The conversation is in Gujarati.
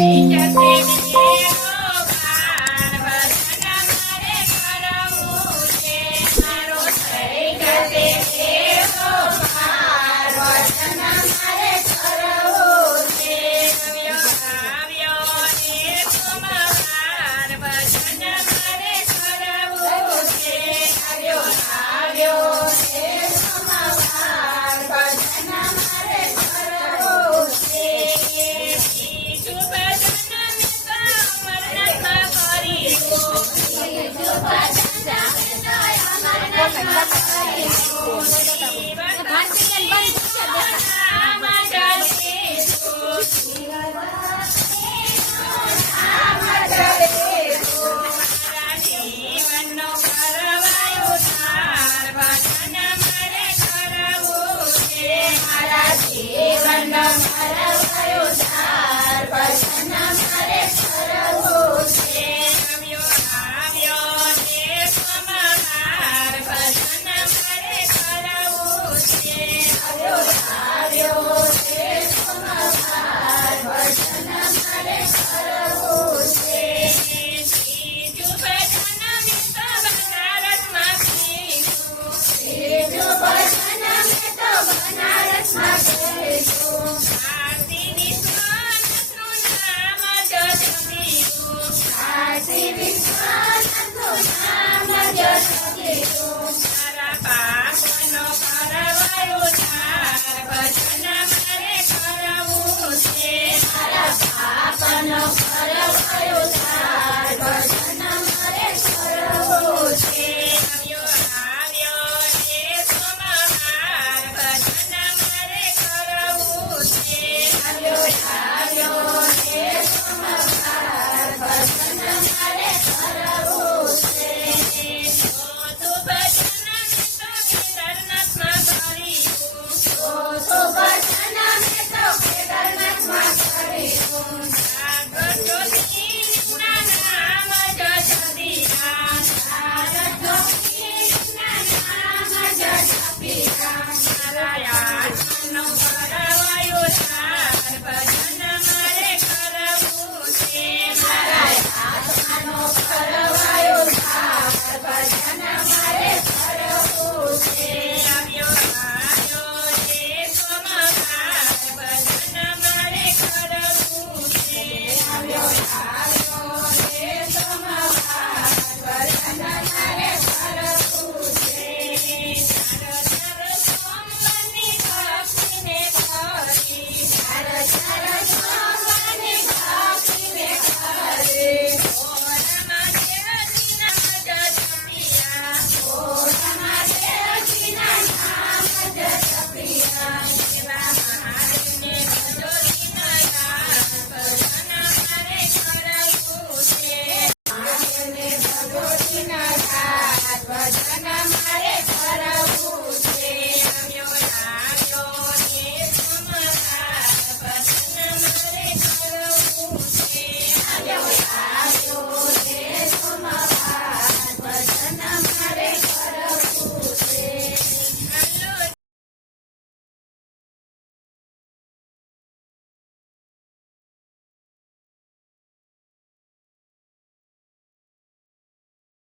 Ain't that baby? ભજન મારે કરવું છે મારા પાપનો કર